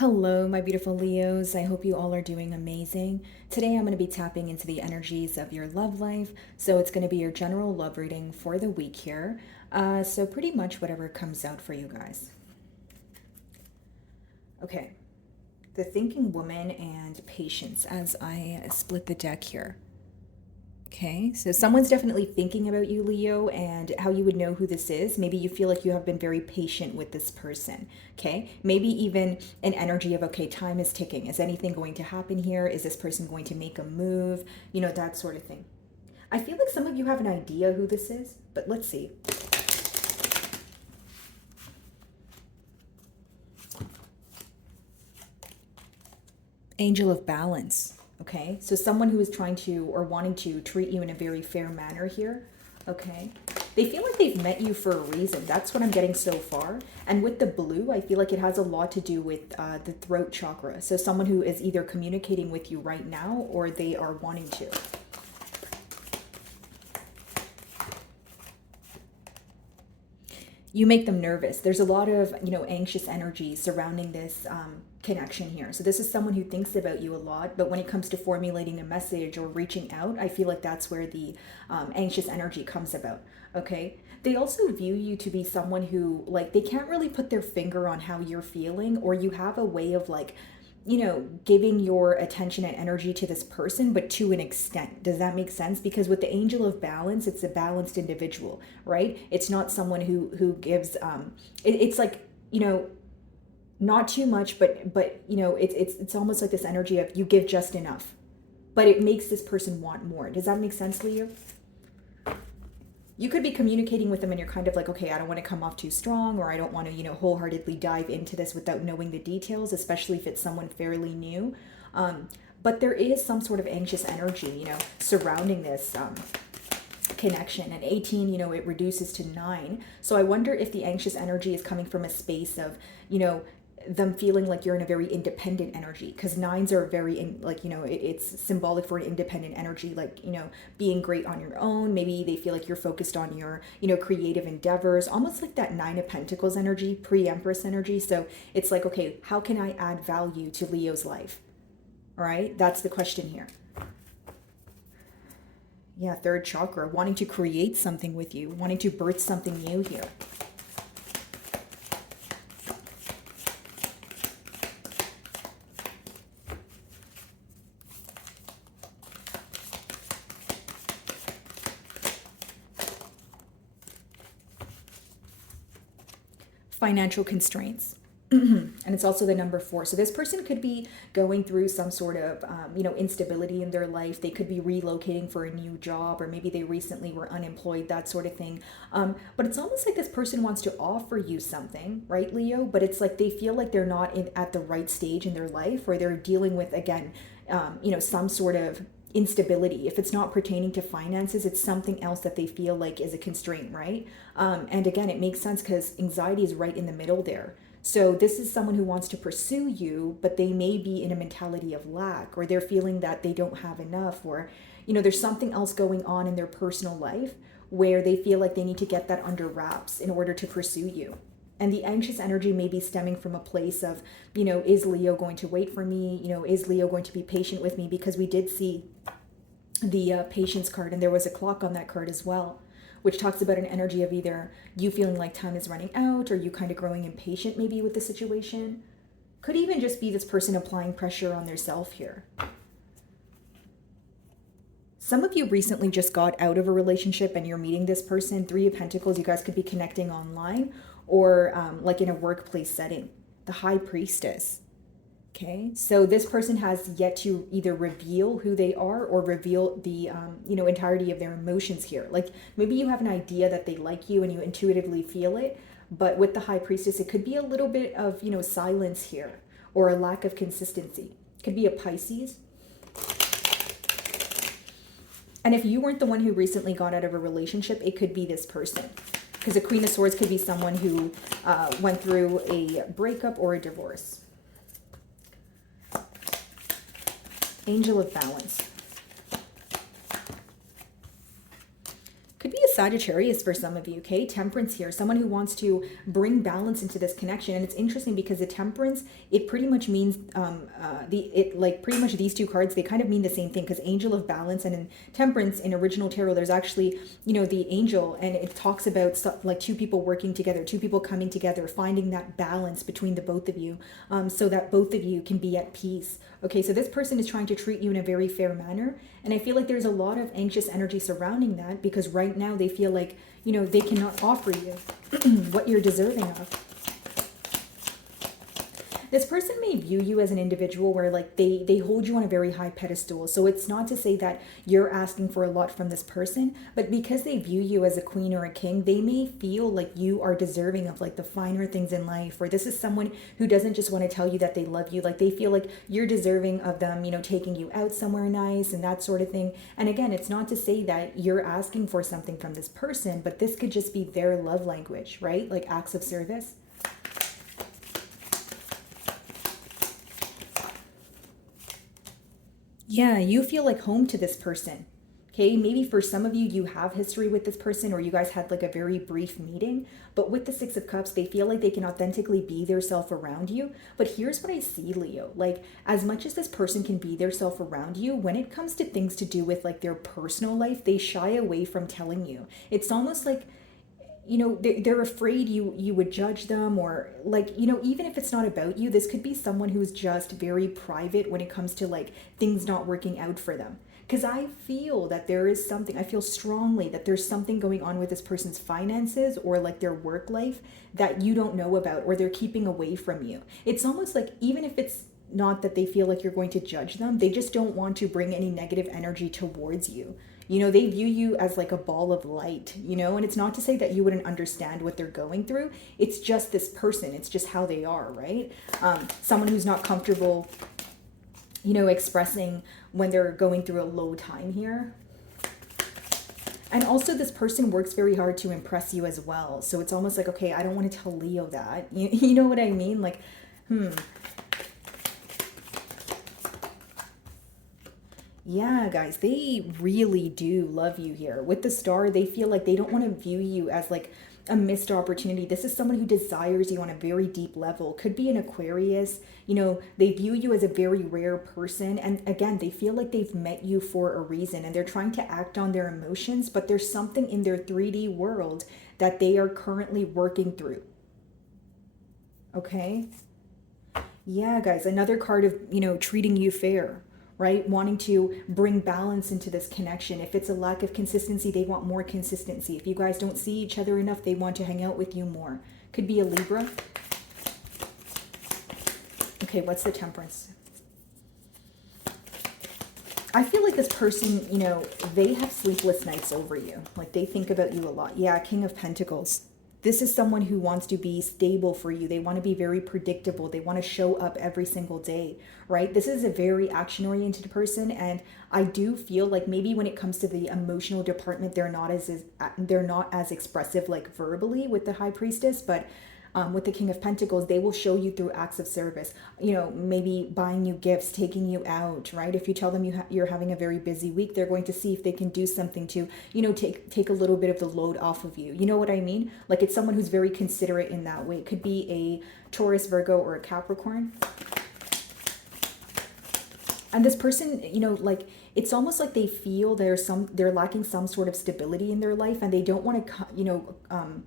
Hello, my beautiful Leos. I hope you all are doing amazing. Today, I'm going to be tapping into the energies of your love life. So, it's going to be your general love reading for the week here. So, pretty much whatever comes out for you guys. Okay, the thinking woman and patience as I split the deck here. Okay, so someone's definitely thinking about you, Leo, and how you would know who this is. Maybe you feel like you have been very patient with this person. Okay, maybe even an energy of, okay, time is ticking. Is anything going to happen here? Is this person going to make a move? You know, that sort of thing. I feel like some of you have an idea who this is, but let's see. Angel of Balance. Okay, so someone who is trying to or wanting to treat you in a very fair manner here. Okay, they feel like they've met you for a reason. That's what I'm getting so far. And with the blue, I feel like it has a lot to do with the throat chakra. So someone who is either communicating with you right now or they are wanting to. You make them nervous. There's a lot of, anxious energy surrounding this connection here. So this is someone who thinks about you a lot, but when it comes to formulating a message or reaching out, I feel like that's where the anxious energy comes about. Okay. They also view you to be someone who, like, they can't really put their finger on how you're feeling, or you have a way of, like, giving your attention and energy to this person, but to an extent. Does that make sense? Because with the angel of balance, it's a balanced individual, right? It's not someone who gives it's like, not too much, but it's almost like this energy of you give just enough, but it makes this person want more. Does that make sense, Leo? You could be communicating with them and you're kind of like, okay, I don't want to come off too strong, or I don't want to, wholeheartedly dive into this without knowing the details, especially if it's someone fairly new. But there is some sort of anxious energy, surrounding this connection. And 18, it reduces to 9. So I wonder if the anxious energy is coming from a space of, them feeling like you're in a very independent energy, because nines are very it's symbolic for an independent energy, like, being great on your own. Maybe they feel like you're focused on your, creative endeavors, almost like that 9 of Pentacles energy, pre-Empress energy. So it's like, okay, how can I add value to Leo's life? All right, that's the question here. Yeah, third chakra, wanting to create something with you, wanting to birth something new here. Financial constraints. And it's also the number 4. So this person could be going through some sort of, instability in their life. They could be relocating for a new job, or maybe they recently were unemployed, that sort of thing. But it's almost like this person wants to offer you something, right, Leo? But it's like they feel like they're not at the right stage in their life, or they're dealing with, again, some sort of instability. If it's not pertaining to finances, it's something else that they feel like is a constraint, right? And again, it makes sense because anxiety is right in the middle there. So this is someone who wants to pursue you, but they may be in a mentality of lack, or they're feeling that they don't have enough, or, there's something else going on in their personal life where they feel like they need to get that under wraps in order to pursue you. And the anxious energy may be stemming from a place of, is Leo going to wait for me? Is Leo going to be patient with me? Because we did see the patience card, and there was a clock on that card as well, which talks about an energy of either you feeling like time is running out, or you kind of growing impatient maybe with the situation. Could even just be this person applying pressure on their self here. Some of you recently just got out of a relationship and you're meeting this person. 3 of Pentacles, you guys could be connecting online, or like in a workplace setting. The High Priestess. Okay, so this person has yet to either reveal who they are or reveal the, entirety of their emotions here. Like, maybe you have an idea that they like you and you intuitively feel it, but with the High Priestess, it could be a little bit of, silence here, or a lack of consistency. It could be a Pisces. And if you weren't the one who recently got out of a relationship, it could be this person. Because the Queen of Swords could be someone who went through a breakup or a divorce. Angel of Balance. Could be a Sagittarius for some of you, okay? Temperance here, someone who wants to bring balance into this connection. And it's interesting because the temperance, it pretty much means pretty much these two cards, they kind of mean the same thing, because angel of balance, and in temperance in original tarot, there's actually, the angel, and it talks about like two people working together, two people coming together, finding that balance between the both of you, so that both of you can be at peace. Okay, so this person is trying to treat you in a very fair manner. And I feel like there's a lot of anxious energy surrounding that, because right now they feel like, they cannot offer you what you're deserving of. This person may view you as an individual where like they hold you on a very high pedestal. So it's not to say that you're asking for a lot from this person, but because they view you as a queen or a king, they may feel like you are deserving of like the finer things in life. Or this is someone who doesn't just want to tell you that they love you. Like they feel like you're deserving of them, taking you out somewhere nice and that sort of thing. And again, it's not to say that you're asking for something from this person, but this could just be their love language, right? Like acts of service. Yeah, you feel like home to this person. Okay, maybe for some of you, you have history with this person, or you guys had like a very brief meeting. But with the Six of Cups, they feel like they can authentically be their self around you. But here's what I see, Leo. Like, as much as this person can be their self around you, when it comes to things to do with like their personal life, they shy away from telling you. It's almost like, they're afraid you would judge them, or like, even if it's not about you, this could be someone who's just very private when it comes to like things not working out for them. Because I feel that I feel strongly that there's something going on with this person's finances or like their work life that you don't know about, or they're keeping away from you. It's almost like, even if it's not that they feel like you're going to judge them, they just don't want to bring any negative energy towards you. They view you as like a ball of light, and it's not to say that you wouldn't understand what they're going through. It's just this person. It's just how they are, right? Someone who's not comfortable, expressing when they're going through a low time here. And also this person works very hard to impress you as well. So it's almost like, okay, I don't want to tell Leo that. You know what I mean? Like, Yeah, guys, they really do love you here. With the star, they feel like they don't want to view you as like a missed opportunity. This is someone who desires you on a very deep level. Could be an Aquarius. They view you as a very rare person. And again, they feel like they've met you for a reason, and they're trying to act on their emotions, but there's something in their 3D world that they are currently working through. Okay? Yeah, guys, another card of, treating you fair, right? Wanting to bring balance into this connection. If it's a lack of consistency, they want more consistency. If you guys don't see each other enough, they want to hang out with you more. Could be a Libra. Okay, what's the Temperance? I feel like this person, they have sleepless nights over you. Like they think about you a lot. Yeah, King of Pentacles. This is someone who wants to be stable for you. They want to be very predictable. They want to show up every single day, right? This is a very action-oriented person, and I do feel like maybe when it comes to the emotional department, they're not as expressive like verbally with the High Priestess, but with the King of Pentacles, they will show you through acts of service, maybe buying you gifts, taking you out, right? If you tell them you're having a very busy week, they're going to see if they can do something to, take a little bit of the load off of you. You know what I mean? Like it's someone who's very considerate in that way. It could be a Taurus, Virgo, or a Capricorn. And this person, like it's almost like they feel they're lacking some sort of stability in their life, and they don't want to,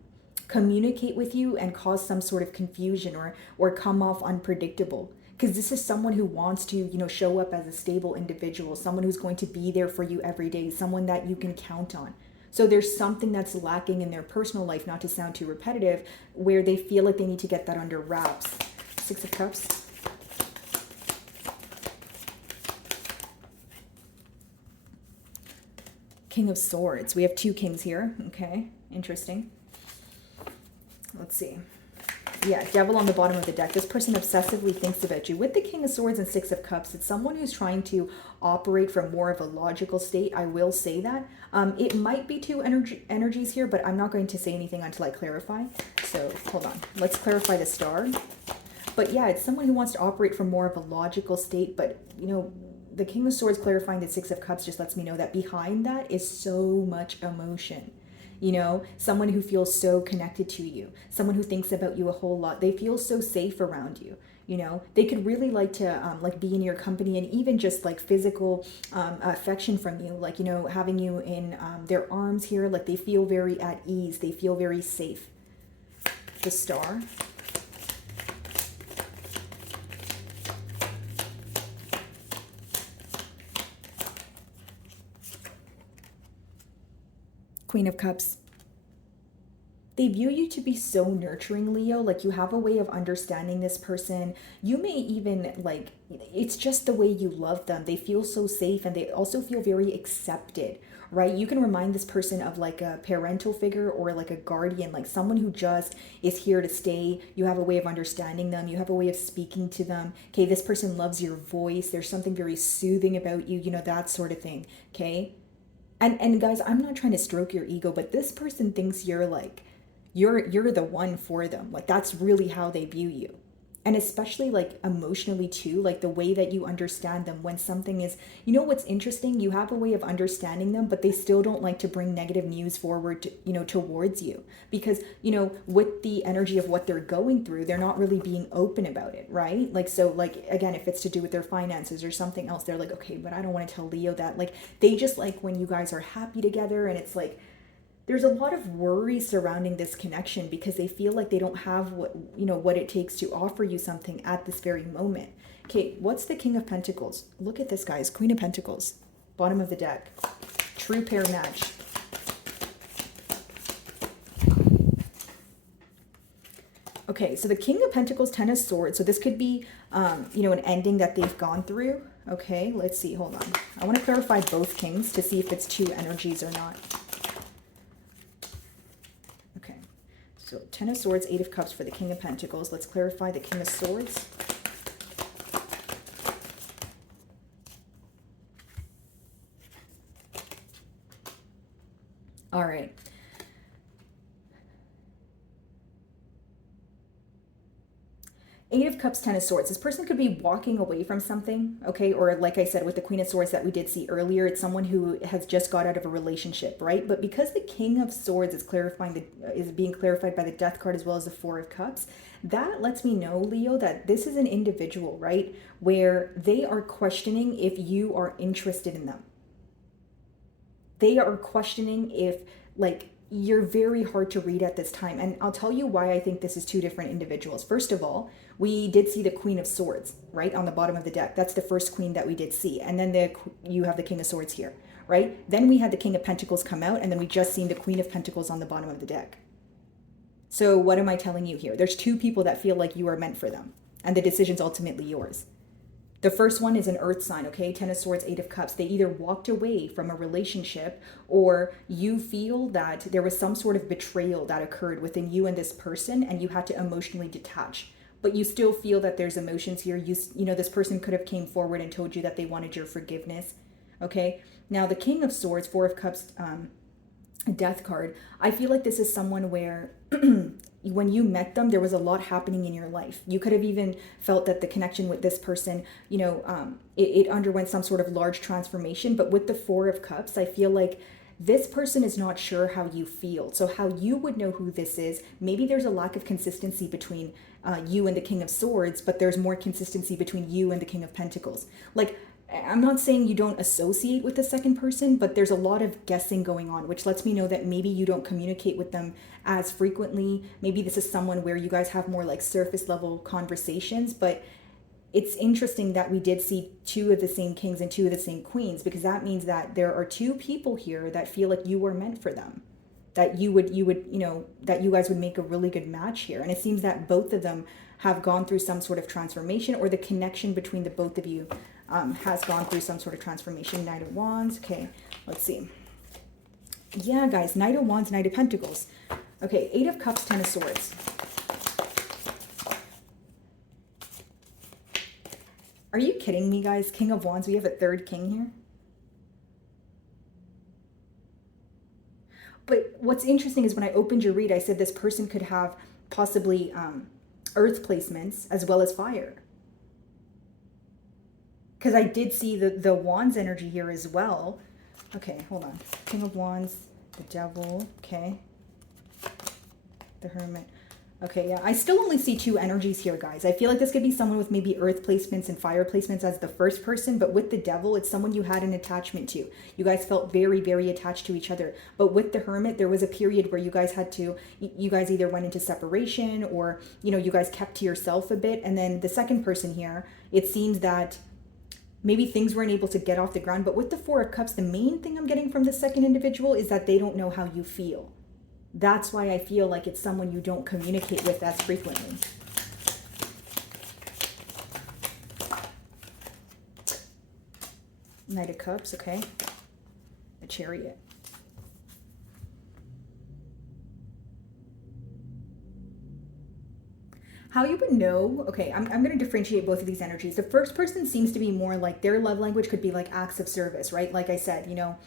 communicate with you and cause some sort of confusion or come off unpredictable, because this is someone who wants to show up as a stable individual, someone who's going to be there for you every day, someone that you can count on. So there's something that's lacking in their personal life, not to sound too repetitive, where they feel like they need to get that under wraps. Six of Cups. King of Swords. We have two kings here. Okay, interesting. Let's see. Yeah, Devil on the bottom of the deck. This person obsessively thinks about you. With the King of Swords and Six of Cups, it's someone who's trying to operate from more of a logical state. I will say that. It might be two energies here, but I'm not going to say anything until I clarify. So hold on. Let's clarify the star. But yeah, it's someone who wants to operate from more of a logical state. But, the King of Swords clarifying the Six of Cups just lets me know that behind that is so much emotion. you know, someone who feels so connected to you, someone who thinks about you a whole lot. They feel so safe around you. You know, they could really like to like be in your company, and even just like physical affection from you, like, you know, having you in their arms here. Like they feel very at ease, they feel very safe. The Star. Queen of Cups. They view you to be so nurturing, Leo. Like you have a way of understanding this person. You may even like, it's just the way you love them. They feel so safe, and they also feel very accepted, right? You can remind this person of like a parental figure or like a guardian, like someone who just is here to stay. You have a way of understanding them. You have a way of speaking to them. Okay, this person loves your voice. There's something very soothing about you, you know, that sort of thing. Okay. And guys, I'm not trying to stroke your ego, but this person thinks you're like, you're the one for them. Like that's really how they view you. And especially like emotionally too, like the way that you understand them when something is, you know, what's interesting, you have a way of understanding them, but they still don't like to bring negative news forward to, you know, towards you, because, you know, with the energy of what they're going through, they're not really being open about it, right? Like, so like, again, if it's to do with their finances or something else, they're like, okay, but I don't want to tell Leo that. Like they just like when you guys are happy together, and it's like, there's a lot of worry surrounding this connection because they feel like they don't have what, you know, what it takes to offer you something at this very moment. Okay, what's the King of Pentacles? Look at this, guys. Queen of Pentacles, bottom of the deck. True pair match. Okay, so the King of Pentacles, Ten of Swords. So this could be, you know, an ending that they've gone through. Okay, let's see. Hold on. I want to clarify both kings to see if it's two energies or not. So Ten of Swords, Eight of Cups for the King of Pentacles. Let's clarify the King of Swords. All right. Eight of Cups, Ten of Swords. This person could be walking away from something, okay? Or like I said, with the Queen of Swords that we did see earlier, it's someone who has just got out of a relationship, right? But because the King of Swords is being clarified by the Death card as well as the Four of Cups, that lets me know, Leo, that this is an individual, right? Where they are questioning if you are interested in them. They are questioning if, like, you're very hard to read at this time. And I'll tell you why I think this is two different individuals. First of all, we did see the Queen of Swords, right, on the bottom of the deck. That's the first queen that we did see. And then you have the King of Swords here, right? Then we had the King of Pentacles come out, and then we just seen the Queen of Pentacles on the bottom of the deck. So what am I telling you here? There's two people that feel like you are meant for them, and the decision's ultimately yours. The first one is an earth sign, okay? Ten of Swords, Eight of Cups. They either walked away from a relationship, or you feel that there was some sort of betrayal that occurred within you and this person, and you had to emotionally detach. But you still feel that there's emotions here. You know, this person could have came forward and told you that they wanted your forgiveness, okay? Now, the King of Swords, Four of Cups, Death card. I feel like this is someone where when you met them, there was a lot happening in your life. You could have even felt that the connection with this person, you know, it underwent some sort of large transformation. But with the Four of Cups, I feel like this person is not sure how you feel. So how you would know who this is, maybe there's a lack of consistency between you and the King of Swords, but there's more consistency between you and the King of Pentacles. Like, I'm not saying you don't associate with the second person, but there's a lot of guessing going on, which lets me know that maybe you don't communicate with them as frequently. Maybe this is someone where you guys have more like surface level conversations, but it's interesting that we did see two of the same kings and two of the same queens, because that means that there are two people here that feel like you were meant for them, that you would, you know, that you guys would make a really good match here. And it seems that both of them have gone through some sort of transformation, or the connection between the both of you has gone through some sort of transformation. Knight of Wands. Okay, let's see. Yeah, guys, Knight of Wands, Knight of Pentacles. Okay, Eight of Cups, Ten of Swords. Are you kidding me, guys? King of Wands, we have a third king here. But what's interesting is when I opened your read, I said this person could have possibly earth placements as well as fire. Because I did see the Wands energy here as well. Okay, hold on. King of Wands, The Devil. Okay. The Hermit. Okay, yeah. I still only see two energies here, guys. I feel like this could be someone with maybe earth placements and fire placements as the first person, but with the Devil, it's someone you had an attachment to. You guys felt very, very attached to each other. But with the Hermit, there was a period where you guys had to, you guys either went into separation or, you know, you guys kept to yourself a bit. And then the second person here, it seems that maybe things weren't able to get off the ground. But with the Four of Cups, the main thing I'm getting from the second individual is that they don't know how you feel. That's why I feel like it's someone you don't communicate with as frequently. Knight of Cups, okay. The Chariot. How you would know, okay, I'm going to differentiate both of these energies. The first person seems to be more like their love language could be like acts of service, right? Like I said, you know,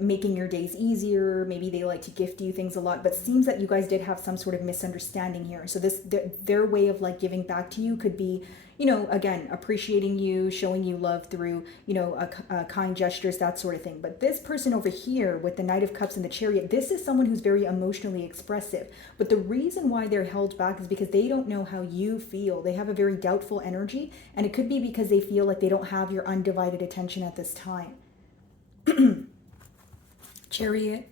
making your days easier. Maybe they like to gift you things a lot, but seems that you guys did have some sort of misunderstanding here. So this, their way of like giving back to you could be, you know, again, appreciating you, showing you love through, you know, kind gestures, that sort of thing. But this person over here with the Knight of Cups and the Chariot, this is someone who's very emotionally expressive. But the reason why they're held back is because they don't know how you feel. They have a very doubtful energy, and it could be because they feel like they don't have your undivided attention at this time. Chariot,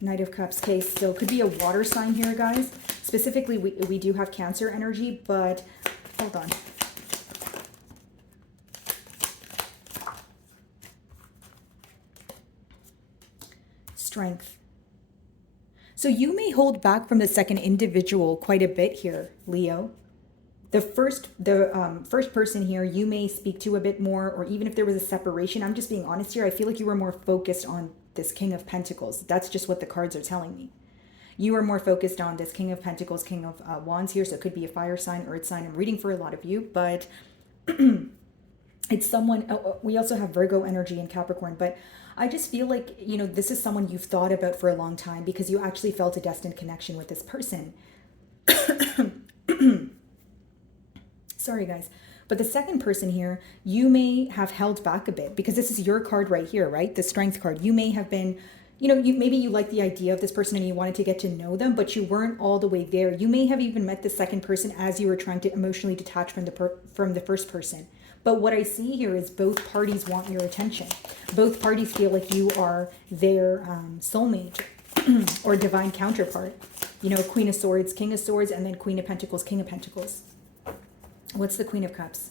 Knight of Cups. Okay, so could be a water sign here, guys. Specifically, we do have Cancer energy, but hold on. Strength. So you may hold back from the second individual quite a bit here, Leo. The first person here, you may speak to a bit more, or even if there was a separation, I'm just being honest here, I feel like you were more focused on this King of Pentacles. That's just what the cards are telling me. You are more focused on this King of Pentacles, King of Wands here, so it could be a fire sign, earth sign. I'm reading for a lot of you, but it's someone, we also have Virgo energy and Capricorn, but I just feel like, you know, this is someone you've thought about for a long time because you actually felt a destined connection with this person. Sorry, guys. But the second person here, you may have held back a bit because this is your card right here, right? The Strength card. You may have been, you know, maybe you like the idea of this person and you wanted to get to know them, but you weren't all the way there. You may have even met the second person as you were trying to emotionally detach from the first person. But what I see here is both parties want your attention. Both parties feel like you are their soulmate or divine counterpart. You know, Queen of Swords, King of Swords, and then Queen of Pentacles, King of Pentacles. What's the Queen of Cups?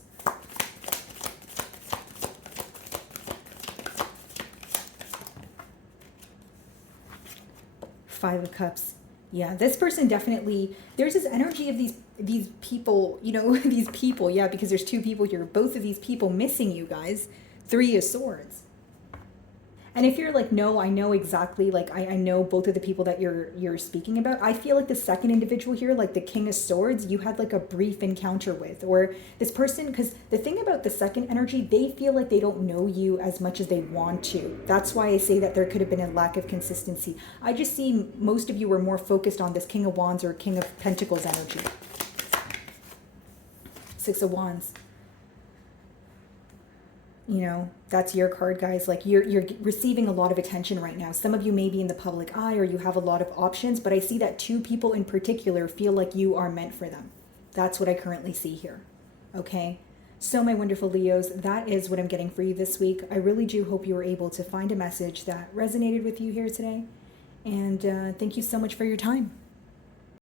Five of Cups. Yeah, this person definitely, there's this energy of these people, you know, these people, yeah, because there's two people here, both of these people missing you guys. Three of Swords. And if you're like, no, I know exactly, like I know both of the people that you're speaking about, I feel like the second individual here, like the King of Swords, you had like a brief encounter with, or this person, because the thing about the second energy, they feel like they don't know you as much as they want to. That's why I say that there could have been a lack of consistency. I just see most of you were more focused on this King of Wands or King of Pentacles energy. Six of Wands. You know, that's your card, guys. Like you're receiving a lot of attention right now. Some of you may be in the public eye or you have a lot of options, but I see that two people in particular feel like you are meant for them. That's what I currently see here. Okay. So my wonderful Leos, that is what I'm getting for you this week. I really do hope you were able to find a message that resonated with you here today. And thank you so much for your time.